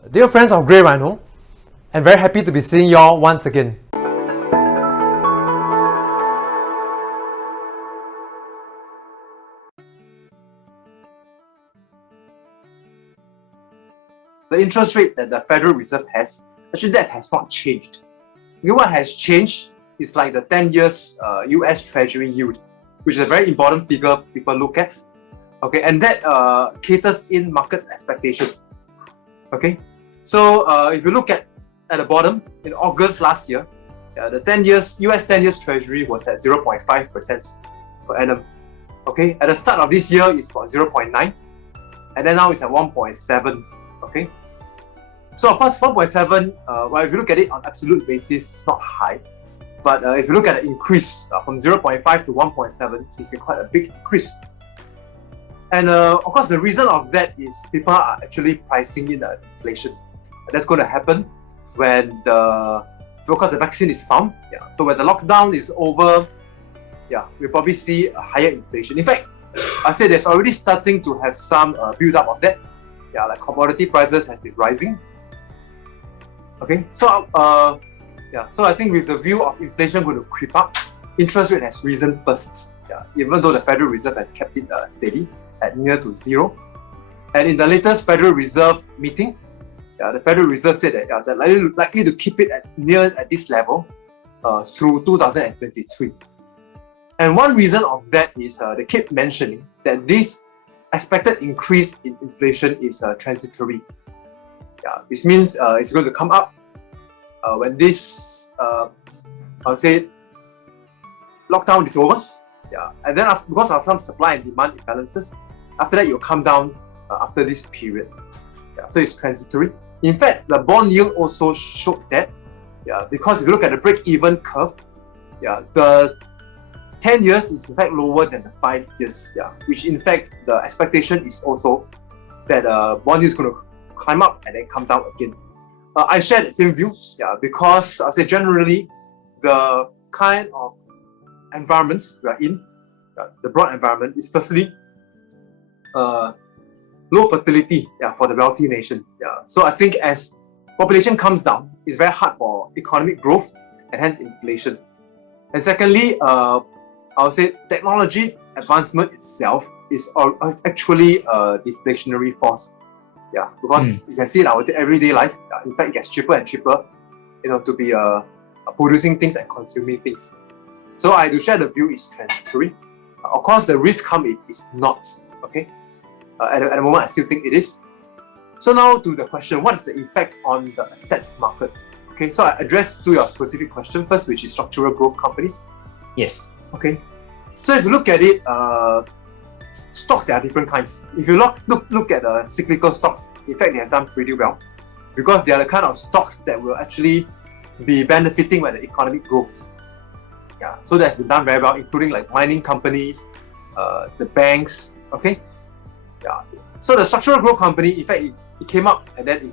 Dear friends of Grey Rhino, I'm very happy to be seeing y'all once again. The interest rate that the Federal Reserve has, actually that has not changed. What has changed is like the 10 years US Treasury yield, which is a very important figure people look at. Okay, and that caters in market's expectation. Okay, so if you look at the bottom, in August last year, the 10 years US 10 years Treasury was at 0.5% per annum. Okay, at the start of this year, it's about 0.9, and then now it's at 1.7. Okay, so of course 1.7, well, if you look at it on absolute basis, it's not high, but if you look at the increase from 0.5 to 1.7, it's been quite a big increase. And of course, the reason of that is people are actually pricing in inflation. And that's going to happen when the vaccine is found. Yeah. So when the lockdown is over, yeah, we'll probably see a higher inflation. In fact, I say there's already starting to have some build up of that. Yeah, like commodity prices has been rising. Okay, so so I think with the view of inflation going to creep up, interest rate has risen first. Yeah, even though the Federal Reserve has kept it steady at near to zero. And in the latest Federal Reserve meeting, the Federal Reserve said that they're likely to keep it at this level through 2023. And one reason of that is they keep mentioning that this expected increase in inflation is transitory. Yeah, this means it's going to come up when this, I would say, lockdown is over. Yeah, and then because of some supply and demand imbalances, after that, you'll come down after this period. Yeah, so it's transitory. In fact, the bond yield also showed that. Yeah, because if you look at the break-even curve, yeah, the 10 years is in fact lower than the 5 years. Yeah, which in fact the expectation is also that bond yield is going to climb up and then come down again. I share the same view. Yeah, because I say generally the kind of environments we are in, the broad environment is firstly low fertility, for the wealthy nation. So I think as population comes down, it's very hard for economic growth and hence inflation. And secondly, I would say technology advancement itself is actually a deflationary force. Yeah, because you can see in our everyday life, in fact, it gets cheaper and cheaper, to be producing things and consuming things. So I do share the view is transitory. Of course, the risk come if it's not. Okay, at the moment, I still think it is. So now to the question, what is the effect on the asset market? Okay, so I address to your specific question first, which is structural growth companies. Yes. Okay, so if you look at it, stocks, there are different kinds. If you look at the cyclical stocks, in fact, they have done pretty well because they are the kind of stocks that will actually be benefiting when the economy grows. Yeah, so that's been done very well, including like mining companies, the banks. Okay, yeah. So the structural growth company, in fact, it came up and then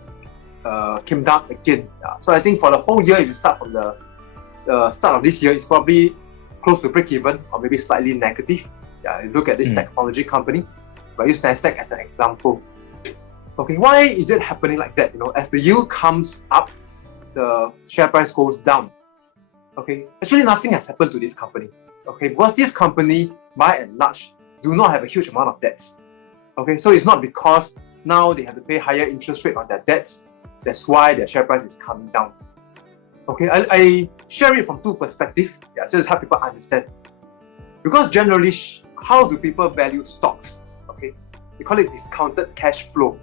it came down again. Yeah. So I think for the whole year, if you start from the start of this year, it's probably close to break even or maybe slightly negative. Yeah, you look at this technology company, but use Nasdaq as an example. Okay, why is it happening like that? As the yield comes up, the share price goes down. Okay, actually nothing has happened to this company. Okay, because this company, by and large, do not have a huge amount of debts. Okay, so it's not because now they have to pay higher interest rate on their debts. That's why their share price is coming down. Okay, I share it from two perspectives. Yeah, so it's help people understand. Because generally, how do people value stocks? Okay, they call it discounted cash flow.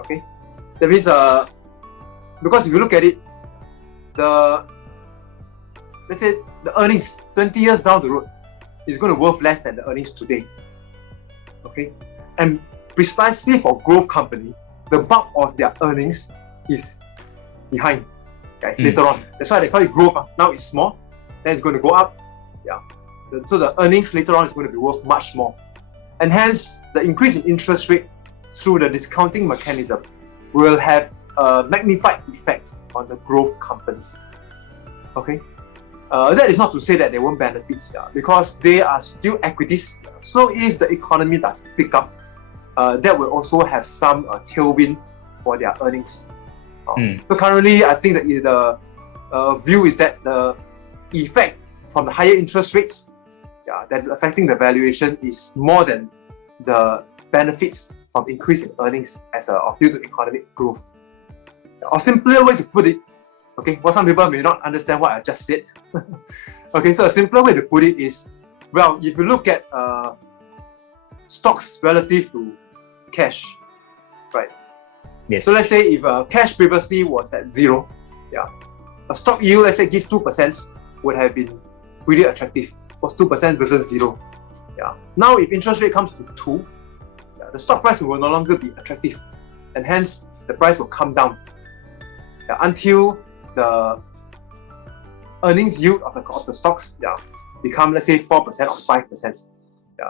Okay, that means because if you look at it, let's say the earnings 20 years down the road is going to worth less than the earnings today. Okay, and precisely for growth company, the bulk of their earnings is behind. Guys, later on. That's why they call it growth. Now it's small, then it's going to go up. Yeah. So the earnings later on is going to be worth much more. And hence, the increase in interest rate through the discounting mechanism will have a magnified effect on the growth companies. Okay, that is not to say that they won't benefit, because they are still equities. So if the economy does pick up, that will also have some tailwind for their earnings. So currently, I think that the view is that the effect from the higher interest rates that is affecting the valuation is more than the benefits from increase in earnings as due to economic growth. Or simpler way to put it, okay, well, some people may not understand what I just said. Okay, so a simpler way to put it is, well, if you look at stocks relative to cash, right? Yes. So let's say if cash previously was at 0, a stock yield, let's say, give 2%, would have been pretty attractive for 2% versus 0. Now, if interest rate comes to 2, the stock price will no longer be attractive, and hence the price will come down until the earnings yield of the stocks become, let's say, 4% or 5%.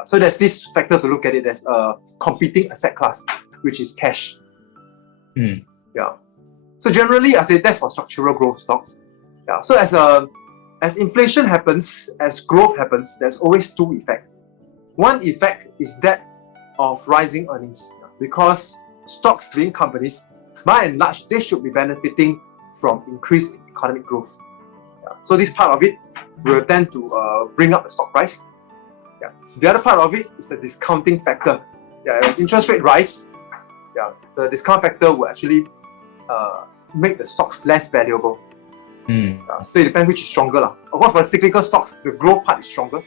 So there's this factor to look at it as a competing asset class, which is cash. So generally, I say that's for structural growth stocks. So as inflation happens, as growth happens, there's always two effects. One effect is that of rising earnings, because stocks being companies, by and large, they should be benefiting from increased economic growth. So this part of it will tend to bring up the stock price. The other part of it is the discounting factor. As interest rate rise, the discount factor will actually make the stocks less valuable. So it depends which is stronger. Of course, for cyclical stocks, the growth part is stronger,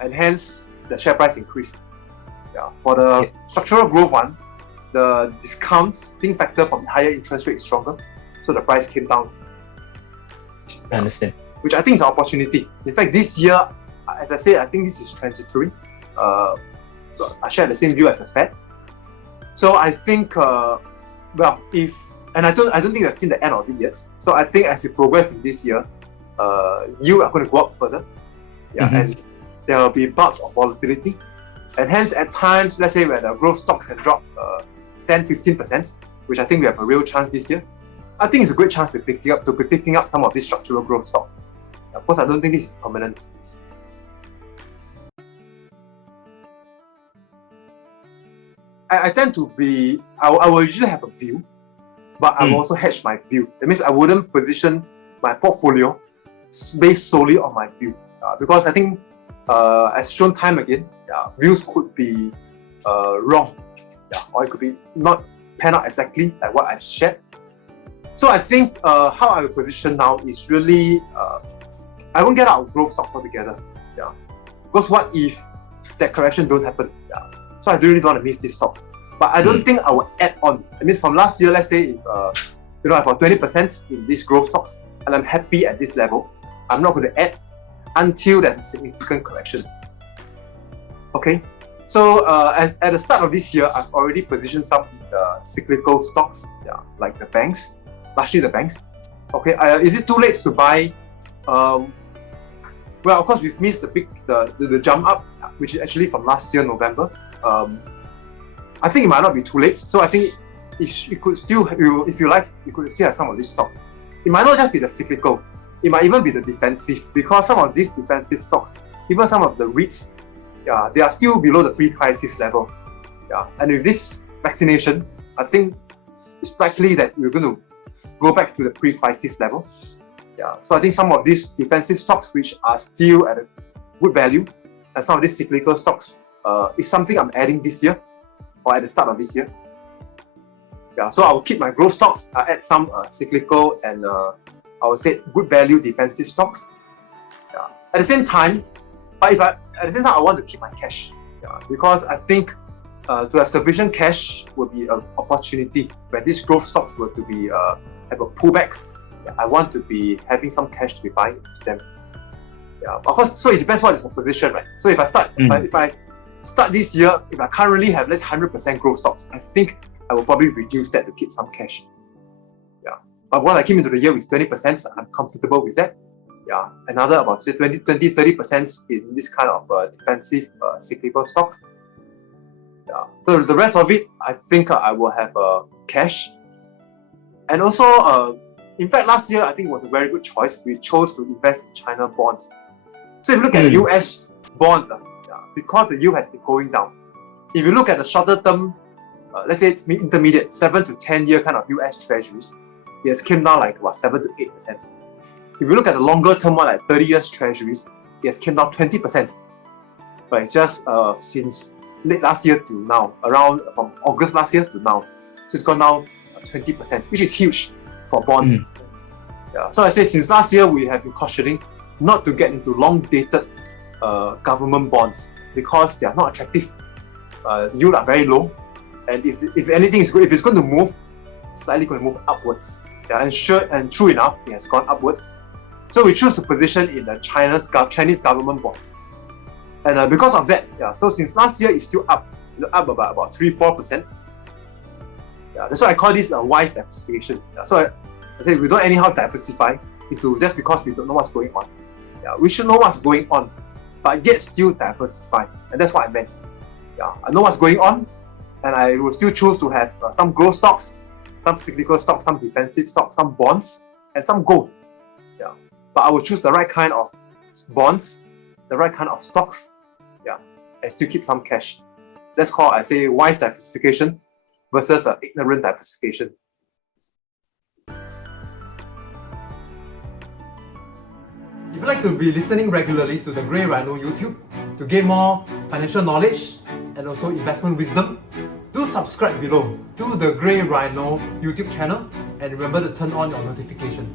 and hence the share price increase. For the structural growth one, the discounting factor from the higher interest rate is stronger, so the price came down. I understand. Which I think is an opportunity. In fact, this year, as I said, I think this is transitory. I share the same view as the Fed. So I think, I don't think we've seen the end of it yet. So I think as we progress in this year, yield are going to go up further. And there will be bouts of volatility. And hence, at times, let's say where the growth stocks can drop 10-15%, which I think we have a real chance this year, I think it's a great chance to be picking up some of these structural growth stocks. Of course, I don't think this is permanent. I tend to be, I will usually have a view, but I will also hedge my view. That means I wouldn't position my portfolio based solely on my view. Because I think, as shown time again, views could be wrong, or it could be not pan out exactly like what I've shared. So I think how I will position now is really, I won't get out of growth stocks altogether. Because what if that correction don't happen? So I really don't want to miss these stocks. But I don't think I will add on. That means from last year, let's say if I got 20% in these growth stocks and I'm happy at this level, I'm not going to add until there's a significant correction. Okay, so as at the start of this year, I've already positioned some in the cyclical stocks, like the banks, largely the banks. Okay, is it too late to buy? Well, of course, we've missed the jump up, which is actually from last year November. I think it might not be too late. So I think it could still, if you like, you could still have some of these stocks. It might not just be the cyclical. It might even be the defensive, because some of these defensive stocks, even some of the REITs, they are still below the pre-crisis level. And with this vaccination, I think it's likely that we're going to go back to the pre-crisis level. So I think some of these defensive stocks, which are still at a good value, and some of these cyclical stocks is something I'm adding this year, or at the start of this year. So I will keep my growth stocks, add some cyclical and I would say good value defensive stocks. At the same time, I want to keep my cash. Because I think to have sufficient cash will be an opportunity when these growth stocks were to be have a pullback. I want to be having some cash to be buying them. Of course, so it depends what is your position, right? So if I start, if I start this year, if I currently have 100% growth stocks, I think I will probably reduce that to keep some cash. But when I came into the year with 20%, so I'm comfortable with that. Another about say 20-30% in this kind of defensive cyclical stocks. So the rest of it, I think I will have cash. And also, in fact, last year I think it was a very good choice. We chose to invest in China bonds. So if you look at the US bonds, because the yield has been going down, if you look at the shorter term let's say it's intermediate, 7 to 10 year kind of US treasuries, it has came down like about 7 to 8%. If you look at the longer term one, like 30 years treasuries, it has came down 20%. But it's just since late last year to now, around from August last year to now. So it's gone down 20%, which is huge for bonds. Yeah. So I say since last year, we have been cautioning not to get into long-dated government bonds because they are not attractive. Yield are very low. And if anything is good, if it's going to move, it's slightly going to move upwards. Yeah, and true enough, it has gone upwards. So we choose to position in the Chinese government bonds. And because of that, yeah, so since last year, it's still up about 3-4%. Yeah, that's why I call this a wise diversification. Yeah, so I say we don't anyhow diversify into just because we don't know what's going on. Yeah, we should know what's going on, but yet still diversify. And that's what I meant. Yeah, I know what's going on, and I will still choose to have some growth stocks, some cyclical stocks, some defensive stocks, some bonds, and some gold. Yeah, but I will choose the right kind of bonds, the right kind of stocks, yeah, and still keep some cash. That's called, I say, wise diversification versus ignorant diversification. If you'd like to be listening regularly to the Grey Rhino YouTube to gain more financial knowledge and also investment wisdom, do subscribe below to the Grey Rhino YouTube channel and remember to turn on your notification.